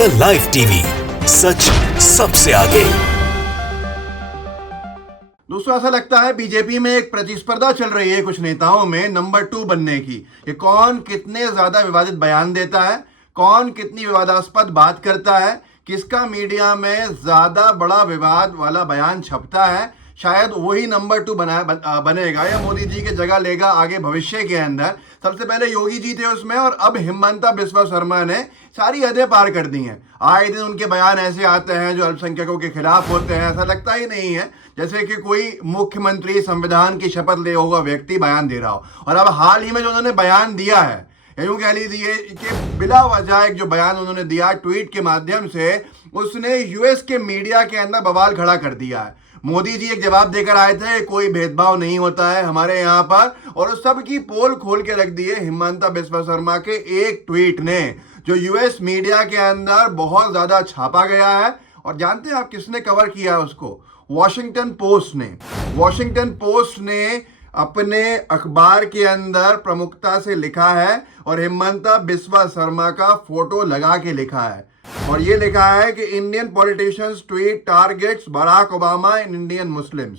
The live TV, सच सबसे आगे। दोस्तों, ऐसा लगता है बीजेपी में एक प्रतिस्पर्धा चल रही है कुछ नेताओं में नंबर 2 बनने की, कि कौन कितने ज्यादा विवादित बयान देता है, कौन कितनी विवादास्पद बात करता है, किसका मीडिया में ज्यादा बड़ा विवाद वाला बयान छपता है। शायद वही नंबर 2 बनेगा या मोदी जी की जगह लेगा आगे भविष्य के अंदर। सबसे पहले योगी जी थे उसमें, और अब हिमंता बिस्वा शर्मा ने सारी हदें पार कर दी हैं। आए दिन उनके बयान ऐसे आते हैं जो अल्पसंख्यकों के खिलाफ होते हैं। ऐसा लगता ही नहीं है जैसे कि कोई मुख्यमंत्री संविधान की शपथ ले हुआ व्यक्ति बयान दे रहा हो। और अब हाल ही में जो उन्होंने बयान दिया है, यूं कह लीजिए कि बिला वजह एक जो बयान उन्होंने दिया ट्वीट के माध्यम से, उसने यूएस के मीडिया के अंदर बवाल खड़ा कर दिया है। मोदी जी एक जवाब देकर आए थे, कोई भेदभाव नहीं होता है हमारे यहाँ पर, और उस सब की पोल खोल के रख दी है हिमंता बिस्वा शर्मा के एक ट्वीट ने, जो यूएस मीडिया के अंदर बहुत ज्यादा छापा गया है। और जानते हैं आप किसने कवर किया है उसको? वॉशिंगटन पोस्ट ने अपने अखबार के अंदर प्रमुखता से लिखा है, और हिमंता बिस्वा शर्मा का फोटो लगा के लिखा है, और ये लिखा है कि Indian politicians tweet targets Barack Obama and Indian Muslims.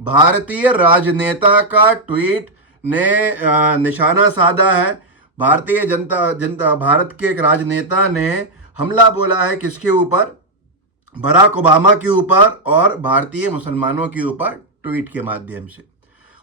भारतीय राजनेता का ट्वीट ने निशाना साधा है। भारतीय जनता भारत के एक राजनेता ने हमला बोला है किसके ऊपर? बराक ओबामा के ऊपर और भारतीय मुसलमानों के ऊपर ट्वीट के माध्यम से।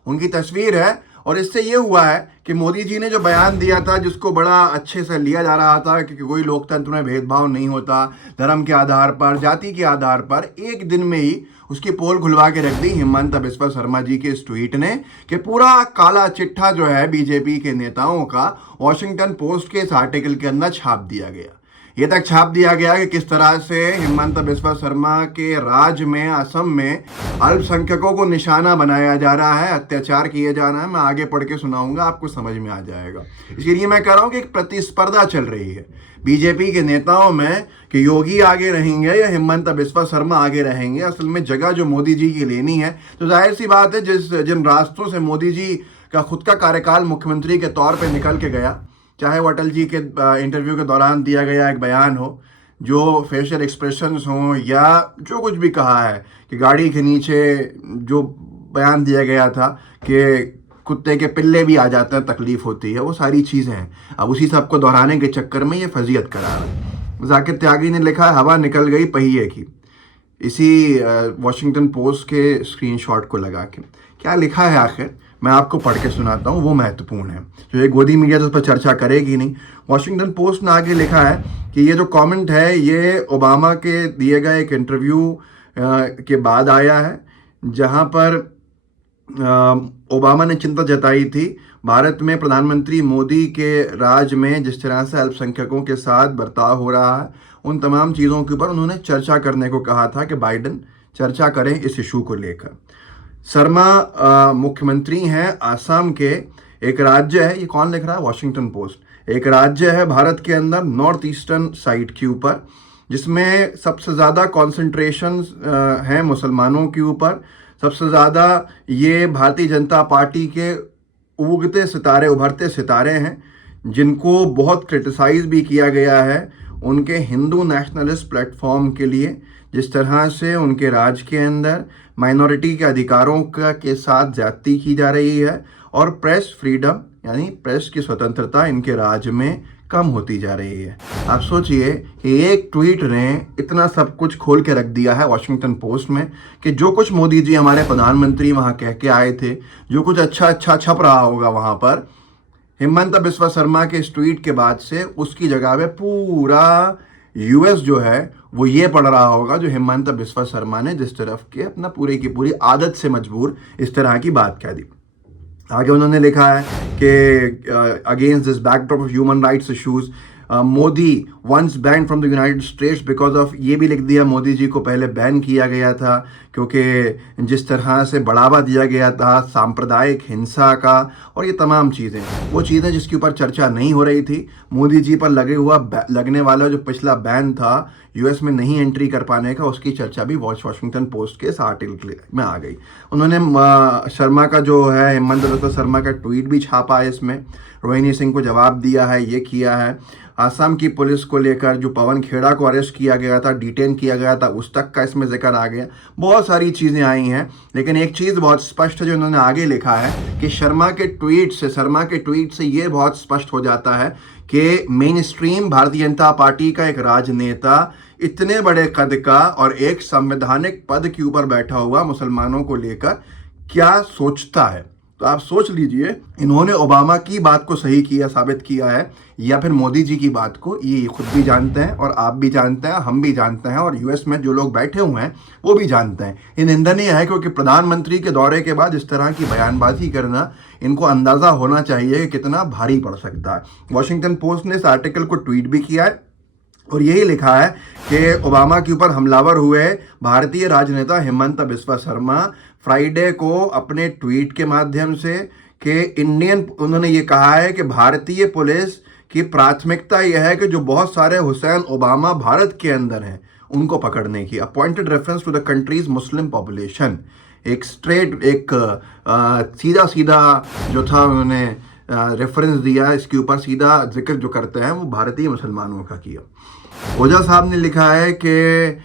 उनकी तस्वीर है, और इससे ये हुआ है कि मोदी जी ने जो बयान दिया था, जिसको बड़ा अच्छे से लिया जा रहा था कि कोई लोकतंत्र में भेदभाव नहीं होता, धर्म के आधार पर, जाति के आधार पर, एक दिन में ही उसकी पोल खुलवा के रख दी हिमंता बिस्वा शर्मा जी के इस ट्वीट ने, कि पूरा काला चिट्ठा जो है बीजेपी के नेताओं का वॉशिंगटन पोस्ट के इस आर्टिकल के अंदर छाप दिया गया। ये तक छाप दिया गया कि किस तरह से हिमंता बिस्वा शर्मा के राज में, असम में अल्पसंख्यकों को निशाना बनाया जा रहा है, अत्याचार किए जा रहा है। मैं आगे पढ़ के सुनाऊंगा, आपको समझ में आ जाएगा। इसलिए मैं कह रहा हूं कि एक प्रतिस्पर्धा चल रही है बीजेपी के नेताओं में, कि योगी आगे रहेंगे या हिमंता बिस्वा शर्मा आगे रहेंगे। असल में जगह जो मोदी जी की लेनी है, तो जाहिर सी बात है जिन रास्तों से मोदी जी का खुद का कार्यकाल मुख्यमंत्री के तौर पर निकल के गया, चाहे वो अटल जी के इंटरव्यू के दौरान दिया गया एक बयान हो, जो फेशियल एक्सप्रेशंस हों, या जो कुछ भी कहा है कि गाड़ी के नीचे जो बयान दिया गया था कि कुत्ते के पिल्ले भी आ जाते हैं, तकलीफ होती है, वो सारी चीज़ें हैं। अब उसी सब को दोहराने के चक्कर में ये फजीयत करा रहा है। जाकिर त्यागी ने लिखा है, हवा निकल गई पहिए की, इसी वॉशिंगटन पोस्ट के स्क्रीनशॉट को लगा के। क्या लिखा है आखिर, मैं आपको पढ़ के सुनाता हूँ, वो महत्वपूर्ण है। जो ये गोदी मीडिया तो उस पर चर्चा करेगी नहीं। वॉशिंगटन पोस्ट ने आगे लिखा है कि ये जो कमेंट है, ये ओबामा के दिए गए एक इंटरव्यू के बाद आया है, जहाँ पर ओबामा ने चिंता जताई थी भारत में प्रधानमंत्री मोदी के राज में जिस तरह से अल्पसंख्यकों के साथ बर्ताव हो रहा है, उन तमाम चीज़ों के ऊपर उन्होंने चर्चा करने को कहा था कि बाइडेन चर्चा करें इस इशू को लेकर। शर्मा मुख्यमंत्री हैं आसाम के, एक राज्य है, ये कौन लिख रहा है? Washington post. एक राज्य है भारत के अंदर नॉर्थ ईस्टर्न साइड के ऊपर, जिसमें सबसे ज़्यादा कॉन्सेंट्रेशन है मुसलमानों के ऊपर। सबसे ज़्यादा ये भारतीय जनता पार्टी के उगते सितारे, उभरते सितारे हैं, जिनको बहुत क्रिटिसाइज भी किया गया है उनके हिंदू नेशनलिस्ट प्लेटफॉर्म के लिए, जिस तरह से उनके राज के अंदर माइनॉरिटी के अधिकारों के साथ ज्यादती की जा रही है, और प्रेस फ्रीडम यानी प्रेस की स्वतंत्रता इनके राज में कम होती जा रही है। आप सोचिए कि एक ट्वीट ने इतना सब कुछ खोल के रख दिया है वॉशिंगटन पोस्ट में, कि जो कुछ मोदी जी हमारे प्रधानमंत्री वहाँ कह के आए थे, जो कुछ अच्छा छप रहा होगा वहाँ पर, हिमंता बिस्वा शर्मा के इस ट्वीट के बाद से उसकी जगह पे पूरा यूएस जो है वो ये पढ़ रहा होगा जो हिमंता बिस्वा शर्मा ने जिस तरफ के अपना पूरी की पूरी आदत से मजबूर इस तरह की बात कह दी। आगे उन्होंने लिखा है कि against this backdrop of human rights issues Modi once ban from the United States because of, ये भी लिख दिया मोदी जी को पहले बैन किया गया था क्योंकि जिस तरह से बढ़ावा दिया गया था सांप्रदायिक हिंसा का, और ये तमाम चीज़ें, वो चीज़ें जिसके ऊपर चर्चा नहीं हो रही थी। मोदी जी पर लगने वाला जो पिछला बैन था यूएस में नहीं एंट्री कर पाने का, उसकी चर्चा भी वॉशिंगटन पोस्ट के इस आर्टिकल में आ गई। उन्होंने शर्मा का जो है हिमंता बिस्वा शर्मा का ट्वीट भी छापा है इसमें। रोहिणी सिंह को जवाब दिया है, ये किया है। आसाम की पुलिस को लेकर जो पवन खेड़ा को अरेस्ट किया गया था, डिटेन किया गया था, उस तक का इसमें जिक्र आ गया। बहुत सारी चीज़ें आई हैं, लेकिन एक चीज़ बहुत स्पष्ट है जो उन्होंने आगे लिखा है कि शर्मा के ट्वीट से ये बहुत स्पष्ट हो जाता है कि main stream Bharatiya Janata party का एक राजनेता इतने बड़े कद का और एक संवैधानिक पद के ऊपर बैठा हुआ मुसलमानों को लेकर क्या सोचता है। तो आप सोच लीजिए, इन्होंने ओबामा की बात को सही किया, साबित किया है, या फिर मोदी जी की बात को। ये खुद भी जानते हैं और आप भी जानते हैं, हम भी जानते हैं, और यूएस में जो लोग बैठे हुए हैं वो भी जानते हैं। ये निंदनीय है, क्योंकि प्रधानमंत्री के दौरे के बाद इस तरह की बयानबाजी करना, इनको अंदाजा होना चाहिए कि कितना भारी पड़ सकता है। वॉशिंगटन पोस्ट ने इस आर्टिकल को ट्वीट भी किया है और यही लिखा है कि ओबामा के ऊपर हमलावर हुए भारतीय राजनेता हेमंत बिस्वा शर्मा फ्राइडे को अपने ट्वीट के माध्यम से उन्होंने ये कहा है कि भारतीय पुलिस की प्राथमिकता यह है कि जो बहुत सारे हुसैन ओबामा भारत के अंदर हैं उनको पकड़ने की। Appointed reference to the countries Muslim population, एक सीधा जो था उन्होंने रेफरेंस दिया, इसके ऊपर सीधा जिक्र जो करते हैं वो भारतीय मुसलमानों का किया। ओझा साहब ने लिखा है कि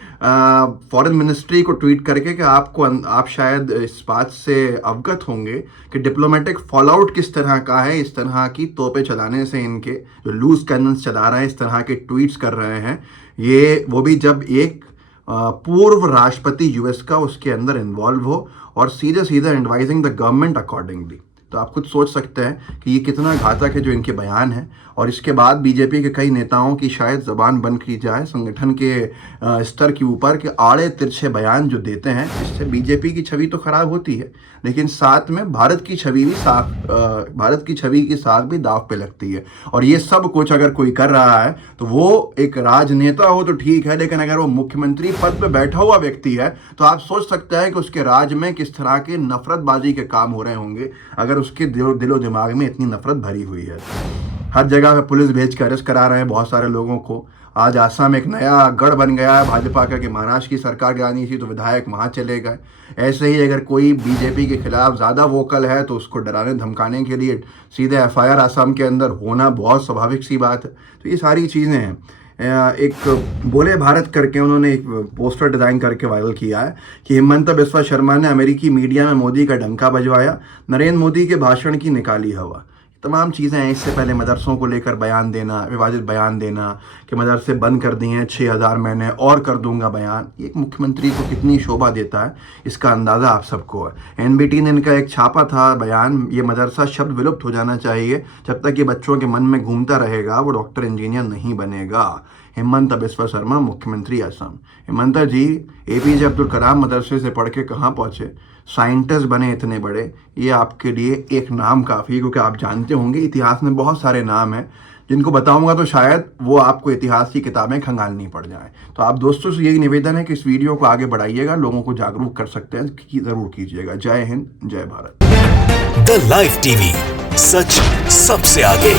फॉरेन मिनिस्ट्री को ट्वीट करके कि आप शायद इस बात से अवगत होंगे कि डिप्लोमेटिक फॉलआउट किस तरह का है, इस तरह की तोपे चलाने से, इनके जो लूज कैनन्स चला रहे हैं, इस तरह के ट्वीट्स कर रहे हैं, ये वो भी जब एक पूर्व राष्ट्रपति यूएस का उसके अंदर इन्वॉल्व हो और सीधे एडवाइजिंग द गवर्नमेंट अकॉर्डिंगली। तो आप खुद सोच सकते हैं कि ये कितना घातक है जो इनके बयान है। और इसके बाद बीजेपी के कई नेताओं की शायद ज़बान बंद की जाए संगठन के स्तर के ऊपर, कि आड़े तिरछे बयान जो देते हैं, इससे बीजेपी की छवि तो खराब होती है, लेकिन साथ में भारत की छवि की साख भी दाव पे लगती है। और ये सब कुछ अगर कोई कर रहा है तो वो एक राजनेता हो तो ठीक है, लेकिन अगर वो मुख्यमंत्री पद पे बैठा हुआ व्यक्ति है तो आप सोच सकते हैं कि उसके राज में किस तरह के नफरतबाजी के काम हो रहे होंगे, अगर उसके दिलो दिमाग में इतनी नफरत भरी हुई है। हर जगह पे पुलिस भेज कर अरेस्ट करा रहे हैं बहुत सारे लोगों को। आज आसाम एक नया गढ़ बन गया है भाजपा का, कि महाराष्ट्र की सरकार गिरानी थी तो विधायक वहाँ चले गए। ऐसे ही अगर कोई बीजेपी के खिलाफ ज़्यादा वोकल है तो उसको डराने धमकाने के लिए सीधे एफआईआर आसाम के अंदर होना बहुत स्वाभाविक सी बात है। तो ये सारी चीज़ें हैं। एक बोले भारत करके उन्होंने एक पोस्टर डिज़ाइन करके वायरल किया है कि हेमंत बिस्वा शर्मा ने अमेरिकी मीडिया में मोदी का डंका बजवाया, नरेंद्र मोदी के भाषण की निकाली हवा। तमाम चीज़ें हैं। इससे पहले मदरसों को लेकर बयान देना, विवादित बयान देना कि मदरसे बंद कर दिए हैं 6000 मैंने और कर दूंगा बयान। एक मुख्यमंत्री को कितनी शोभा देता है इसका अंदाज़ा आप सबको है। एनबीटी ने इनका एक छापा था बयान, ये मदरसा शब्द विलुप्त हो जाना चाहिए, जब तक ये बच्चों के मन में घूमता रहेगा वो डॉक्टर इंजीनियर नहीं बनेगा। हेमंत बिस्वा शर्मा मुख्यमंत्री असम। हेमंत जी एपीजे अब्दुल कलाम मदरसे से पढ़ के कहाँ पहुँचे, साइंटिस्ट बने इतने बड़े, ये आपके लिए एक नाम काफ़ी है। क्योंकि आप जानते होंगे इतिहास में बहुत सारे नाम हैं जिनको बताऊंगा तो शायद वो आपको इतिहास की किताबें खंगालनी पड़ जाएं। तो आप दोस्तों से यही निवेदन है कि इस वीडियो को आगे बढ़ाइएगा, लोगों को जागरूक कर सकते हैं, ज़रूर कीजिएगा। जय हिंद, जय भारत। द लाइव टीवी, सच सबसे आगे।